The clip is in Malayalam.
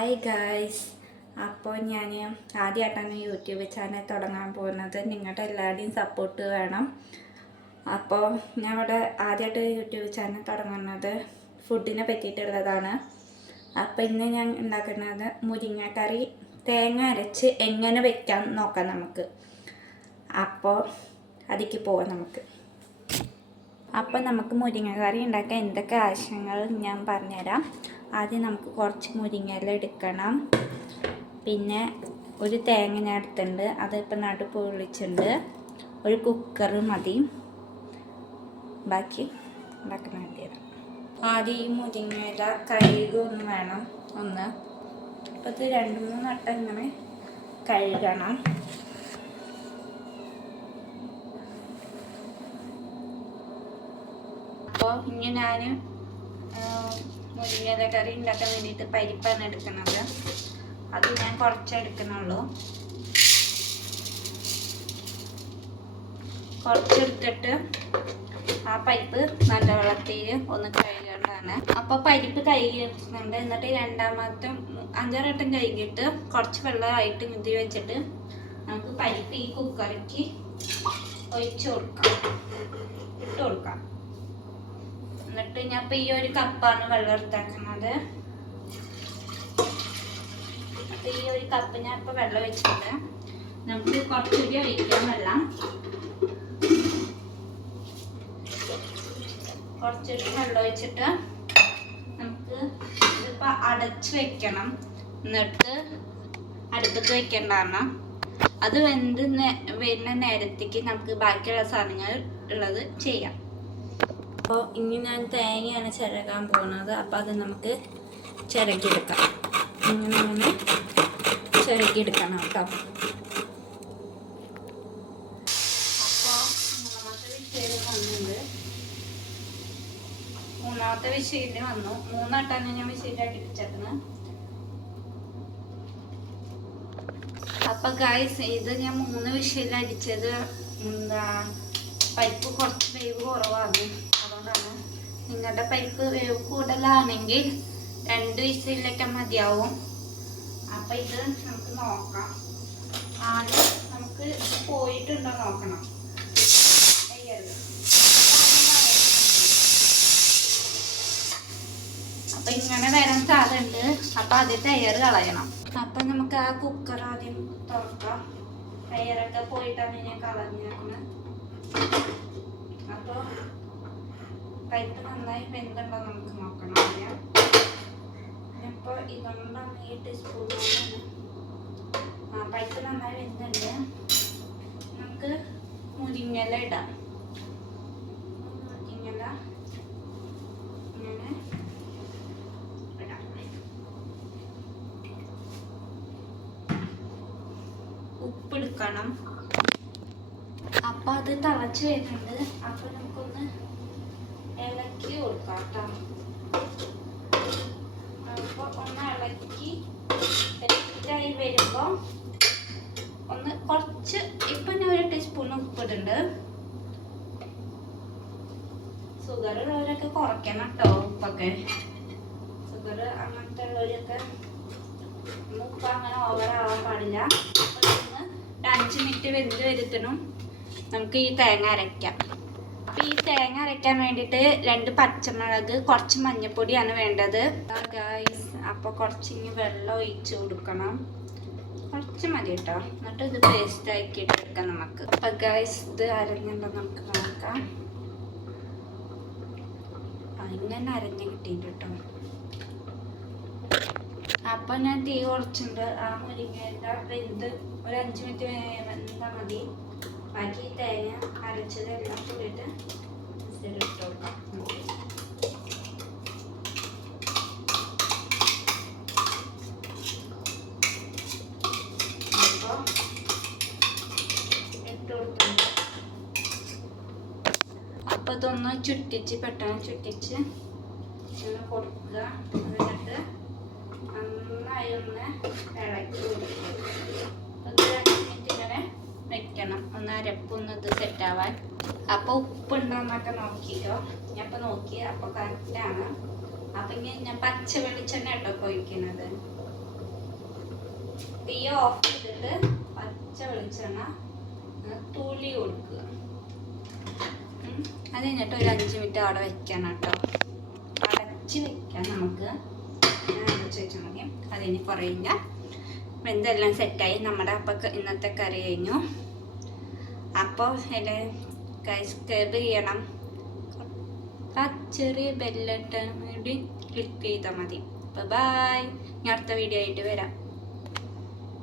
Hi guys. അപ്പോൾ ഞാൻ ആദ്യമായിട്ടാണ് യൂട്യൂബ് ചാനൽ തുടങ്ങാൻ പോകുന്നത്. നിങ്ങളുടെ എല്ലാവരുടെയും സപ്പോർട്ട് വേണം. അപ്പോൾ ഞാൻ ഇവിടെ ആദ്യമായിട്ട് യൂട്യൂബ് ചാനൽ തുടങ്ങുന്നത് ഫുഡിനെ പറ്റിയിട്ടുള്ളതാണ്. അപ്പോൾ ഇന്ന് ഞാൻ ഉണ്ടാക്കുന്നത് മുരിങ്ങക്കറി തേങ്ങ അരച്ച് എങ്ങനെ വെക്കാം നോക്കാം നമുക്ക്. അപ്പോൾ അതിലേക്ക് പോവാം നമുക്ക്. അപ്പോൾ നമുക്ക് മുരിങ്ങക്കറി ഉണ്ടാക്കാൻ എന്തൊക്കെ ആവശ്യങ്ങൾ ഞാൻ പറഞ്ഞുതരാം. ആദ്യം നമുക്ക് കുറച്ച് മുരിങ്ങയില എടുക്കണം. പിന്നെ ഒരു തേങ്ങ ഞാൻ എടുത്തിട്ടുണ്ട്, അതിപ്പോൾ നടു പൊളിച്ചിട്ടുണ്ട്. ഒരു കുക്കർ മതി. ബാക്കി ഉണ്ടാക്കാൻ വേണ്ടിയത് ആദ്യം ഈ മുരിങ്ങയില കഴുകൊന്ന് വേണം. അപ്പോൾ ഇത് 2-3 വട്ടം ഇങ്ങനെ കഴുകണം. അപ്പോൾ ഇനി ഞാൻ മുരിങ്ങയില കറി ഉണ്ടാക്കാൻ വേണ്ടിയിട്ട് പരിപ്പാണ് എടുക്കുന്നത്. അത് ഞാൻ കുറച്ചെടുക്കുന്നുള്ളൂ. കുറച്ചെടുത്തിട്ട് ആ പരിപ്പ് നല്ല വെള്ളത്തിൽ ഒന്ന് കഴുകേണ്ടതാണ്. അപ്പോൾ പരിപ്പ് കഴുകിയിട്ടുണ്ട്. എന്നിട്ട് രണ്ടാമത്തെ 5-6 വട്ടം കഴുകിയിട്ട് കുറച്ച് വെള്ളമായിട്ട് മുതി വെച്ചിട്ട് നമുക്ക് പരിപ്പ് ഈ കുക്കറിക്ക് ഒഴിച്ച് കൊടുക്കാം, ഇട്ട് കൊടുക്കാം. എന്നിട്ട് ഞാൻ ഇപ്പോൾ ഈ ഒരു കപ്പാണ് വെള്ളം എടുത്തേക്കുന്നത്. അപ്പോൾ ഈ ഒരു കപ്പ് ഞാൻ ഇപ്പോൾ വെള്ളം വെച്ചിട്ടുണ്ട്. നമുക്ക് കുറച്ചുകൂടി ഒഴിക്കാം വെള്ളം. കുറച്ചുകൂടി വെള്ളം ഒഴിച്ചിട്ട് നമുക്ക് ഇതിപ്പോൾ അടച്ച് വെക്കണം. എന്നിട്ട് അടുപ്പത്ത് വെക്കേണ്ടതാണ്. അത് വരുന്ന നേരത്തേക്ക് നമുക്ക് ബാക്കിയുള്ള സാധനങ്ങൾ ഉള്ളത് ചെയ്യാം. അപ്പോൾ ഇനി ഞാൻ തേങ്ങയാണ് ചിരകാൻ പോകുന്നത്. അപ്പോൾ അത് നമുക്ക് ചിരകിയെടുക്കാം. ഇങ്ങനെ ചിരകിയെടുക്കണം കേട്ടോ. അപ്പോൾ മൂന്നാമത്തെ വിഷയില് വന്നു. 3 വട്ടമാണ് ഞാൻ വിഷയില് അടിപ്പിച്ചേക്കുന്നത്. അപ്പോൾ ഗൈസ്, ഇത് ഞാൻ 3 വിഷയില് അടിച്ചത് പരിപ്പ് കുറച്ച് വേവ് കുറവാണ്. അതുകൊണ്ടാണ്. നിങ്ങളുടെ പരിപ്പ് വേവ് കൂടുതലാണെങ്കിൽ 2 വിസിലൊക്കെ മതിയാവും. അപ്പം ഇത് നമുക്ക് നോക്കാം. ആദ്യം നമുക്ക് പോയിട്ടുണ്ടോ നോക്കണം. അപ്പം ഇങ്ങനെ വരാൻ സാധ്യതയുണ്ട്. അപ്പം ആദ്യത്തെ എയർ കളയണം. അപ്പം നമുക്ക് ആ കുക്കർ ആദ്യം തുറക്കാം. എയറൊക്കെ പോയിട്ടാണ് ഞാൻ കളഞ്ഞേക്കുന്നത്. അപ്പോൾ പരിപ്പ് നന്നായി വെന്തുണ്ടോ നമുക്ക് നോക്കണം. അപ്പോൾ ഇതുകൊണ്ടാണ് 8 സ്പൂണാണ്. പരിപ്പ് നന്നായി വെന്തുണ്ട്. നമുക്ക് മുരിങ്ങയില ഇടാം. മുരിങ്ങയില ഇങ്ങനെ ഇടാം. ഉപ്പെടുക്കണം. അപ്പം അത് തിളച്ച് വരുന്നുണ്ട്. അപ്പം നമുക്കൊന്ന് ഇളക്കി കൊടുക്കാം കേട്ടോ. അപ്പോൾ ഒന്ന് ഇളക്കി സെറ്റായി വരുമ്പോൾ ഒന്ന് കുറച്ച് ഇപ്പം ഞാൻ 1 ടീസ്പൂൺ ഉപ്പിടുന്നുണ്ട്. ഷുഗർ ഉള്ളവരൊക്കെ കുറയ്ക്കണം കേട്ടോ ഉപ്പൊക്കെ. ഷുഗർ അങ്ങനത്തെ ഉള്ളവരൊക്കെ ഉപ്പ് അങ്ങനെ ഓവറാവാൻ പാടില്ല. അപ്പോൾ ഒന്ന് 5 മിനിറ്റ് വെന്ത് വരുത്തണം. നമുക്ക് ഈ തേങ്ങ അരയ്ക്കാം. അപ്പോൾ ഈ തേങ്ങ അരയ്ക്കാൻ വേണ്ടിയിട്ട് 2 പച്ചമുളക്, കുറച്ച് മഞ്ഞൾപ്പൊടിയാണ് വേണ്ടത് ഗായ്സ്. അപ്പോൾ കുറച്ച് ഇനി വെള്ളം ഒഴിച്ച് കൊടുക്കണം. കുറച്ച് മതി കേട്ടോ. എന്നിട്ട് ഇത് പേസ്റ്റ് ആക്കിയിട്ട് എടുക്കാം നമുക്ക്. അപ്പോൾ ഗായ്സ്, ഇത് അരഞ്ഞുണ്ടോ നമുക്ക് നോക്കാം. ഇങ്ങനെ അരഞ്ഞ് കിട്ടിയിട്ട് കേട്ടോ. അപ്പോൾ ഞാൻ തീ കുറച്ചിട്ടുണ്ട്. ആ മുരിങ്ങയില വെന്ത് ഒരു 5 മിനിറ്റ് വെന്താൽ മതി. ബാക്കി തേങ്ങ അരച്ചതെല്ലാം കൂടിയിട്ട് ഇട്ട് കൊടുക്കാം. അപ്പോൾ ഇട്ട് കൊടുത്തിട്ടുണ്ട്. അപ്പോൾ ഇതൊന്ന് ചുറ്റിച്ച് പെട്ടെന്ന് ചുറ്റിച്ച് ഇങ്ങനെ കൊടുക്കുക. എന്നിട്ട് നന്നായി ഒന്ന് ഇളക്കി കൊടുക്കുക. വെക്കണം. ഒന്ന് അരപ്പൊന്ന് ഇത് സെറ്റാവാൻ. അപ്പോൾ ഉപ്പുണ്ടോന്നൊക്കെ നോക്കിക്കോ. ഞാൻ ഇപ്പോൾ നോക്കി. അപ്പോൾ കറക്റ്റാണ്. അപ്പം ഇനി ഞാൻ പച്ച വെളിച്ചെണ്ണ കേട്ടോ ഒഴിക്കുന്നത്. തീ ഓഫ് ചെയ്തിട്ട് പച്ച വെളിച്ചെണ്ണ തുള്ളി കൊടുക്കുക. അത് കഴിഞ്ഞിട്ട് ഒരു 5 മിനിറ്റ് അവിടെ വെക്കണം കേട്ടോ. അടച്ച് വെക്കാം നമുക്ക്. അടച്ച് വെച്ചാൽ മതി. അതിന് കുറയില്ല. എന്തെല്ലാം സെറ്റായി നമ്മുടെ അപ്പം ഇന്നത്തെ കറി കഴിഞ്ഞു. അപ്പോൾ സബ്സ്ക്രൈബ് ചെയ്യണം. ആ ചെറിയ ബെല്ലൈക്കൺ കൂടി ക്ലിക്ക് ചെയ്താൽ മതി. അപ്പോൾ ബൈ. ഞാൻ അടുത്ത വീഡിയോ ആയിട്ട് വരാം.